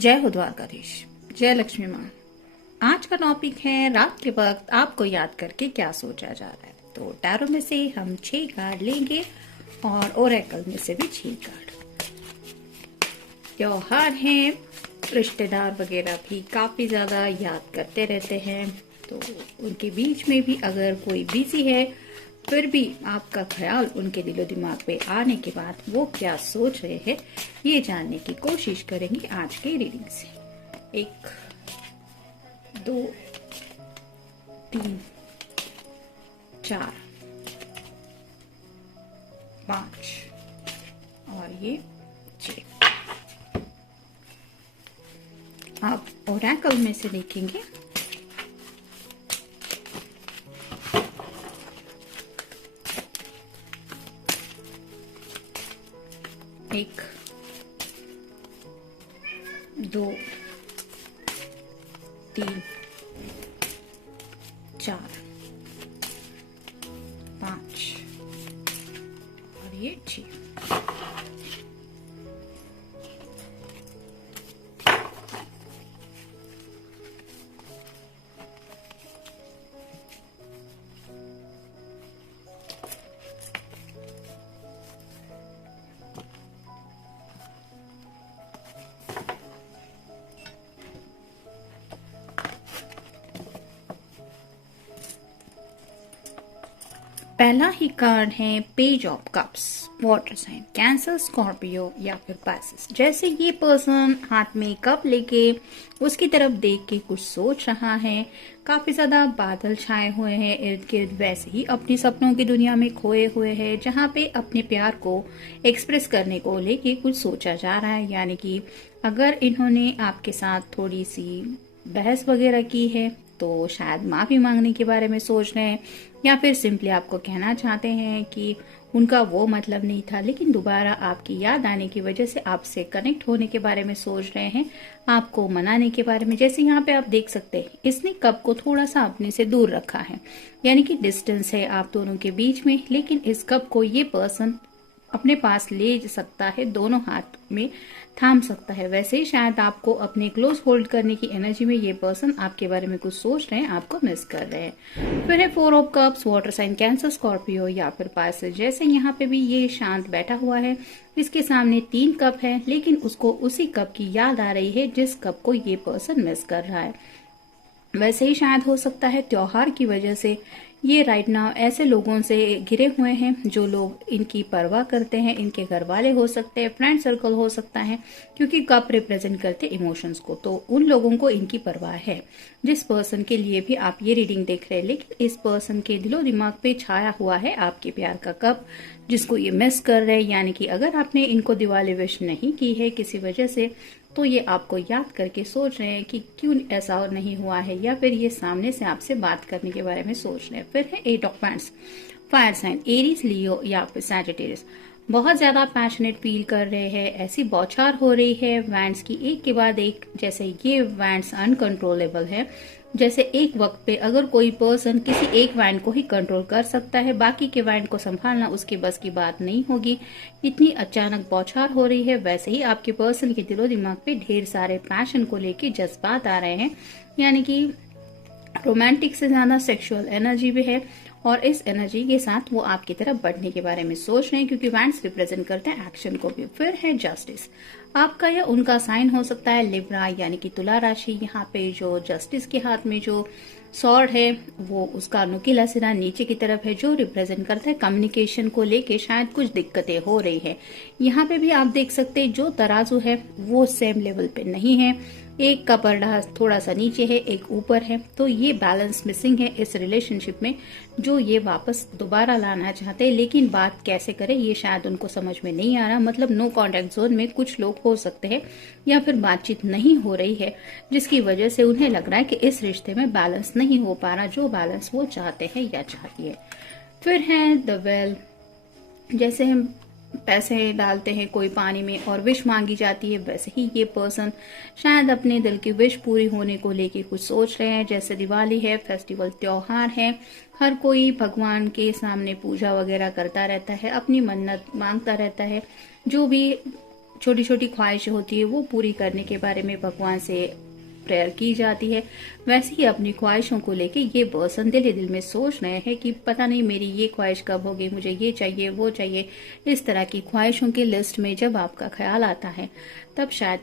जय हो द्वारकाधीश, जय लक्ष्मी माँ। आज का टॉपिक है रात के वक्त आपको याद करके क्या सोचा जा रहा है। तो टैरो में से हम 6 कार्ड लेंगे और ओरेकल में से भी 6 कार्ड। त्योहार हैं, रिश्तेदार वगैरह भी काफी ज्यादा याद करते रहते हैं, तो उनके बीच में भी अगर कोई बिजी है फिर भी आपका ख्याल उनके दिलो दिमाग पे आने के बाद वो क्या सोच रहे हैं ये जानने की कोशिश करेंगे आज के रीडिंग से। 1 2 3 4 5 और ये 6। आप ओरेकल में से देखेंगे। एक 2 3 4 5 और ये 6। पहला ही कार्ड है page of cups, water sign, Cancer, Scorpio या फिर पाइसेस। जैसे ये पर्सन हाथ में कप लेके उसकी तरफ देख के कुछ सोच रहा है। काफी ज्यादा बादल छाए हुए हैं इर्द गिर्द, वैसे ही अपनी सपनों की दुनिया में खोए हुए हैं जहाँ पे अपने प्यार को एक्सप्रेस करने को लेके कुछ सोचा जा रहा है। यानी कि अगर इन्होंने आपके साथ थोड़ी सी बहस वगैरह की है तो शायद माफी मांगने के बारे में सोच रहे हैं, या फिर सिंपली आपको कहना चाहते हैं कि उनका वो मतलब नहीं था, लेकिन दोबारा आपकी याद आने की वजह से आपसे कनेक्ट होने के बारे में सोच रहे हैं, आपको मनाने के बारे में। जैसे यहाँ पे आप देख सकते हैं इसने कप को थोड़ा सा अपने से दूर रखा है, यानी कि डिस्टेंस है आप दोनों के बीच में, लेकिन इस कप को ये पर्सन अपने पास ले सकता है, दोनों हाथ में थाम सकता है। वैसे ही शायद आपको अपने क्लोज होल्ड करने की एनर्जी में ये पर्सन आपके बारे में कुछ सोच रहे हैं, आपको मिस कर रहे हैं। फिर है 4 of cups, water sign, Cancer, Scorpio या फिर पाइसेस। जैसे यहाँ पे भी ये शांत बैठा हुआ है, इसके सामने 3 कप है, लेकिन उसको उसी कप की याद आ रही है जिस कप को ये पर्सन मिस कर रहा है। वैसे ही शायद हो सकता है त्योहार की वजह से ये राइट नाउ ऐसे लोगों से घिरे हुए हैं जो लोग इनकी परवाह करते हैं। इनके घर वाले हो सकते हैं, फ्रेंड सर्कल हो सकता है, क्योंकि कप रिप्रेजेंट करते इमोशंस को, तो उन लोगों को इनकी परवाह है जिस पर्सन के लिए भी आप ये रीडिंग देख रहे हैं। लेकिन इस पर्सन के दिलो दिमाग पे छाया हुआ है आपके प्यार का कप, जिसको ये मिस कर रहे हैं। यानी कि अगर आपने इनको दिवाली विश नहीं की है किसी वजह से, तो ये आपको याद करके सोच रहे हैं कि क्यों ऐसा नहीं हुआ है, या फिर ये सामने से आपसे बात करने के बारे में सोच रहे हैं। फिर है 8 of wands, fire sign, Aries, Leo या फिर सैजिटेरियस। बहुत ज्यादा पैशनेट फील कर रहे हैं, ऐसी बौछार हो रही है वैंड्स की एक के बाद एक। जैसे ये वैंड्स अनकंट्रोलेबल है, जैसे एक वक्त पे अगर कोई पर्सन किसी एक वैंड को ही कंट्रोल कर सकता है, बाकी के वैंड को संभालना उसके बस की बात नहीं होगी। इतनी अचानक बौछार हो रही है। वैसे ही आपके पर्सन के दिलो दिमाग पे ढेर सारे पैशन को लेके जज्बात आ रहे हैं, यानी कि रोमांटिक से ज्यादा सेक्सुअल एनर्जी भी है, और इस एनर्जी के साथ वो आपकी तरफ बढ़ने के बारे में सोच रहे हैं, क्योंकि वैंड्स रिप्रेजेंट करते हैं एक्शन को भी। फिर है जस्टिस, आपका या उनका साइन हो सकता है लिब्रा यानी कि तुला राशि। यहाँ पे जो जस्टिस के हाथ में जो सॉर्ड है वो उसका नुकीला सिरा नीचे की तरफ है, जो रिप्रेजेंट करता है कम्युनिकेशन को लेके शायद कुछ दिक्कतें हो रही है। यहाँ पे भी आप देख सकते हैं जो तराजू है वो सेम लेवल पे नहीं है, एक का पलड़ा थोड़ा सा नीचे है, एक ऊपर है, तो ये बैलेंस मिसिंग है इस रिलेशनशिप में, जो ये वापस दोबारा लाना चाहते हैं। लेकिन बात कैसे करें ये शायद उनको समझ में नहीं आ रहा। मतलब नो कॉन्टेक्ट जोन में कुछ लोग हो सकते हैं, या फिर बातचीत नहीं हो रही है, जिसकी वजह से उन्हें लग रहा है कि इस रिश्ते में बैलेंस नहीं हो पा रहा, जो बैलेंस वो चाहते हैं या चाहती है। फिर है द वेल, जैसे हम पैसे डालते हैं कोई पानी में और विश मांगी जाती है, वैसे ही ये पर्सन शायद अपने दिल की विश पूरी होने को लेके कुछ सोच रहे हैं। जैसे दिवाली है, फेस्टिवल त्योहार है, हर कोई भगवान के सामने पूजा वगैरह करता रहता है, अपनी मन्नत मांगता रहता है। जो भी छोटी छोटी ख्वाहिशें होती है वो पूरी करने के बारे में भगवान से प्रेयर की जाती है, वैसे ही अपनी ख्वाहिशों को लेके ये पर्सन दिल ही दिल में सोच रहे हैं कि पता नहीं मेरी ये ख्वाहिश कब होगी, मुझे ये चाहिए वो चाहिए। इस तरह की ख्वाहिशों की लिस्ट में जब आपका ख्याल आता है तब शायद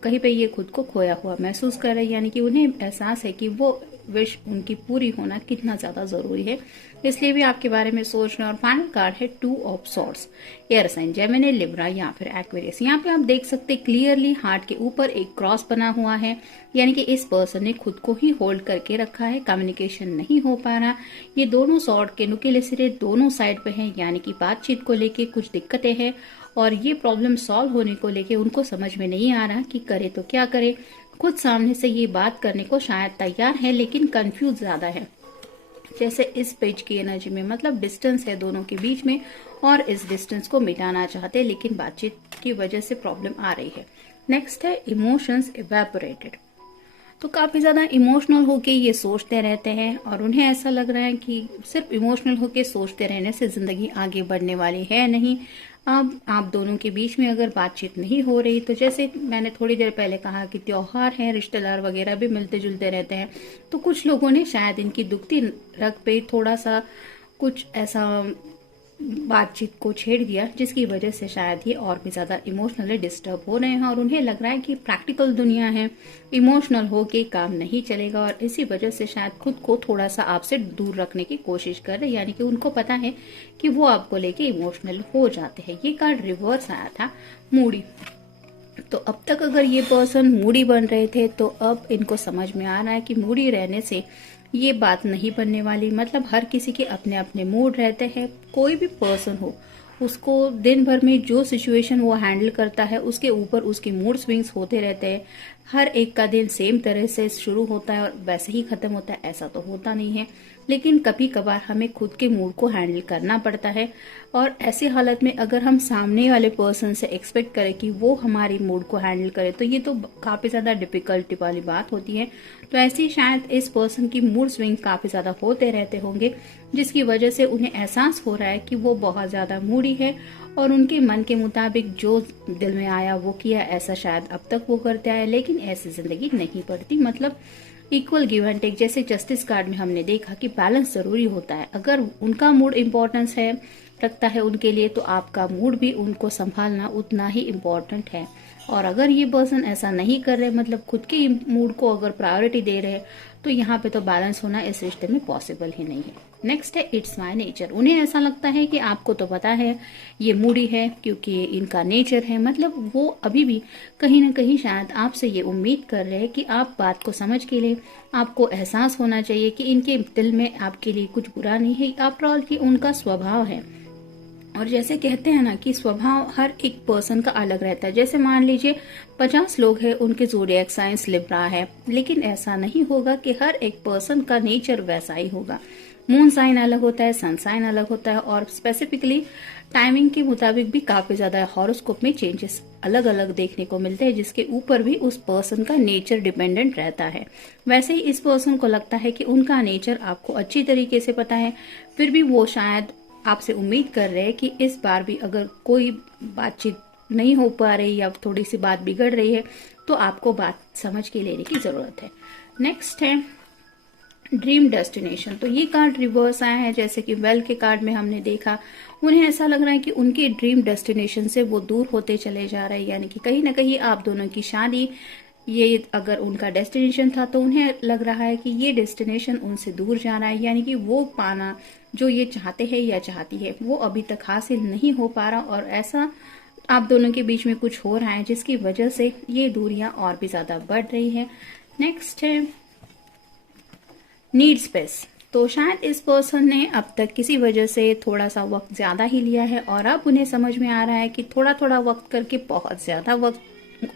कहीं पे ये खुद को खोया हुआ महसूस कर रहे हैं, यानी कि उन्हें एहसास है कि वो विश उनकी पूरी होना कितना ज्यादा जरूरी है, इसलिए भी आपके बारे में सोच रहे हैं। और फाइनल कार्ड है 2 of swords, air sign Gemini, Libra या फिर एक्वेरियस। यहाँ पे आप देख सकते क्लियरली हार्ट के ऊपर एक क्रॉस बना हुआ है, यानी कि इस पर्सन ने खुद को ही होल्ड करके रखा है, कम्युनिकेशन नहीं हो पा रहा। ये दोनों सॉर्ड के नुकीले सिरे दोनों साइड पे हैं, यानी कि बातचीत को लेके कुछ दिक्कतें हैं और ये प्रॉब्लम सॉल्व होने को लेके उनको समझ में नहीं आ रहा कि करे तो क्या करे। खुद सामने से ये बात करने को शायद तैयार है लेकिन कंफ्यूज ज्यादा है, जैसे इस पेज की एनर्जी में मतलब डिस्टेंस है दोनों के बीच में और इस डिस्टेंस को मिटाना चाहते हैं लेकिन बातचीत की वजह से प्रॉब्लम आ रही है। नेक्स्ट है इमोशंस इवेपोरेटेड, तो काफी ज्यादा इमोशनल होके ये सोचते रहते हैं और उन्हें ऐसा लग रहा है कि सिर्फ इमोशनल होके सोचते रहने से जिंदगी आगे बढ़ने वाली है नहीं। अब आप दोनों के बीच में अगर बातचीत नहीं हो रही तो जैसे मैंने थोड़ी देर पहले कहा कि त्योहार है, रिश्तेदार वगैरह भी मिलते जुलते रहते हैं, तो कुछ लोगों ने शायद इनकी दुखती रग पे थोड़ा सा कुछ ऐसा बातचीत को छेड़ दिया जिसकी वजह से शायद ये और भी ज्यादा इमोशनली डिस्टर्ब हो रहे हैं और उन्हें लग रहा है कि प्रैक्टिकल दुनिया है, इमोशनल होके काम नहीं चलेगा और इसी वजह से शायद खुद को थोड़ा सा आपसे दूर रखने की कोशिश कर रहे हैं, यानी कि उनको पता है कि वो आपको लेके इमोशनल हो जाते हैं। ये कार्ड रिवर्स आया था, मूडी। तो अब तक अगर ये पर्सन मूडी बन रहे थे तो अब इनको समझ में आ रहा है कि मूडी रहने से ये बात नहीं बनने वाली। मतलब हर किसी के अपने अपने मूड रहते हैं, कोई भी पर्सन हो उसको दिन भर में जो सिचुएशन वो हैंडल करता है उसके ऊपर उसके मूड स्विंग्स होते रहते हैं। हर एक का दिन सेम तरह से शुरू होता है और वैसे ही खत्म होता है, ऐसा तो होता नहीं है, लेकिन कभी कभार हमें खुद के मूड को हैंडल करना पड़ता है। और ऐसी हालत में अगर हम सामने वाले पर्सन से एक्सपेक्ट करें कि वो हमारी मूड को हैंडल करे तो ये तो काफी ज्यादा डिफिकल्टी वाली बात होती है। तो ऐसे ही शायद इस पर्सन की मूड स्विंग काफी ज्यादा होते रहते होंगे जिसकी वजह से उन्हें एहसास हो रहा है कि वो बहुत ज्यादा मूडी है और उनके मन के मुताबिक जो दिल में आया वो किया, ऐसा शायद अब तक वो करते आए, लेकिन ऐसी जिंदगी नहीं पड़ती। मतलब इक्वल गिव एंड टेक, जैसे जस्टिस कार्ड में हमने देखा कि बैलेंस जरूरी होता है। अगर उनका मूड इम्पोर्टेंस है रखता है उनके लिए तो आपका मूड भी उनको संभालना उतना ही इम्पोर्टेंट है। और अगर ये पर्सन ऐसा नहीं कर रहे, मतलब खुद के मूड को अगर प्रायोरिटी दे रहे तो यहाँ पे तो बैलेंस होना इस रिश्ते में पॉसिबल ही नहीं है। नेक्स्ट है इट्स माय नेचर, उन्हें ऐसा लगता है कि आपको तो पता है ये मूडी है क्योंकि ये इनका नेचर है। मतलब वो अभी भी कहीं ना कहीं शायद आपसे ये उम्मीद कर रहे हैं कि आप बात को समझ के लिए आपको एहसास होना चाहिए कि इनके दिल में आपके लिए कुछ बुरा नहीं है, आफ्टर ऑल ये उनका स्वभाव है। और जैसे कहते हैं ना कि स्वभाव हर एक पर्सन का अलग रहता है, जैसे मान लीजिए 50 लोग हैं उनके ज़ोडिएक साइंस लिब्रा है, लेकिन ऐसा नहीं होगा कि हर एक पर्सन का नेचर वैसा ही होगा। मून साइन अलग होता है, सन साइन अलग होता है और स्पेसिफिकली टाइमिंग के मुताबिक भी काफी ज्यादा हॉरोस्कोप में चेंजेस अलग अलग देखने को मिलते हैं जिसके ऊपर भी उस पर्सन का नेचर डिपेंडेंट रहता है। वैसे ही इस पर्सन को लगता है कि उनका नेचर आपको अच्छी तरीके से पता है, फिर भी वो शायद आपसे उम्मीद कर रहे हैं कि इस बार भी अगर कोई बातचीत नहीं हो पा रही या थोड़ी सी बात बिगड़ रही है तो आपको बात समझ के लेने की जरूरत है। नेक्स्ट है ड्रीम डेस्टिनेशन, तो ये कार्ड रिवर्स आया है। जैसे कि वेल के कार्ड में हमने देखा उन्हें ऐसा लग रहा है कि उनके ड्रीम डेस्टिनेशन से वो दूर होते चले जा रहे हैं, यानी कि कहीं ना कहीं आप दोनों की शादी ये अगर उनका डेस्टिनेशन था तो उन्हें लग रहा है कि ये डेस्टिनेशन उनसे दूर जा रहा है, यानी कि वो पाना जो ये चाहते हैं या चाहती है वो अभी तक हासिल नहीं हो पा रहा और ऐसा आप दोनों के बीच में कुछ हो रहा है जिसकी वजह से ये दूरियां और भी ज्यादा बढ़ रही है। नेक्स्ट है नीड स्पेस, तो शायद इस पर्सन ने अब तक किसी वजह से थोड़ा सा वक्त ज्यादा ही लिया है और अब उन्हें समझ में आ रहा है कि थोड़ा थोड़ा वक्त करके बहुत ज्यादा वक्त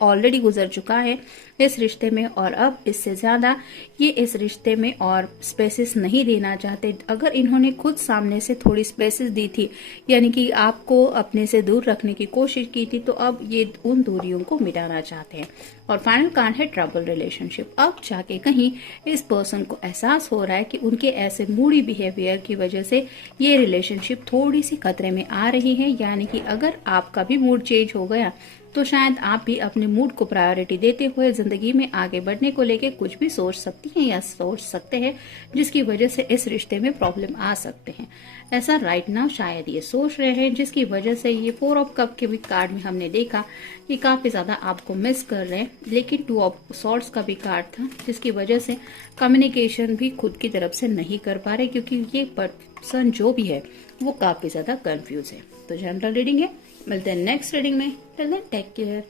ऑलरेडी गुजर चुका है इस रिश्ते में और अब इससे ज्यादा ये इस रिश्ते में और स्पेसेस नहीं देना चाहते। अगर इन्होंने खुद सामने से थोड़ी स्पेसेस दी थी, यानी कि आपको अपने से दूर रखने की कोशिश की थी, तो अब ये उन दूरियों को मिटाना चाहते हैं। और फाइनल कार्ड है ट्रबल रिलेशनशिप, अब जाके कहीं इस पर्सन को एहसास हो रहा है कि उनके ऐसे मूडी बिहेवियर की वजह से ये रिलेशनशिप थोड़ी सी खतरे में आ रही है, यानी कि अगर आपका भी मूड चेंज हो गया तो शायद आप भी अपने मूड को प्रायोरिटी देते हुए जिंदगी में आगे बढ़ने को लेके कुछ भी सोच सकती हैं या सोच सकते हैं, जिसकी वजह से इस रिश्ते में प्रॉब्लम आ सकते हैं। ऐसा राइट नाउ शायद ये सोच रहे हैं, जिसकी वजह से ये 4 ऑफ कप के भी कार्ड में हमने देखा कि काफी ज्यादा आपको मिस कर रहे हैं। लेकिन 2 ऑफ सॉर्ड्स का भी कार्ड था, जिसकी वजह से कम्युनिकेशन भी खुद की तरफ से नहीं कर पा रहे, क्योंकि ये पर्सन जो भी है वो काफी ज्यादा कंफ्यूज है। तो जनरल रीडिंग है, मिलते हैं नेक्स्ट रीडिंग में। Till then take care.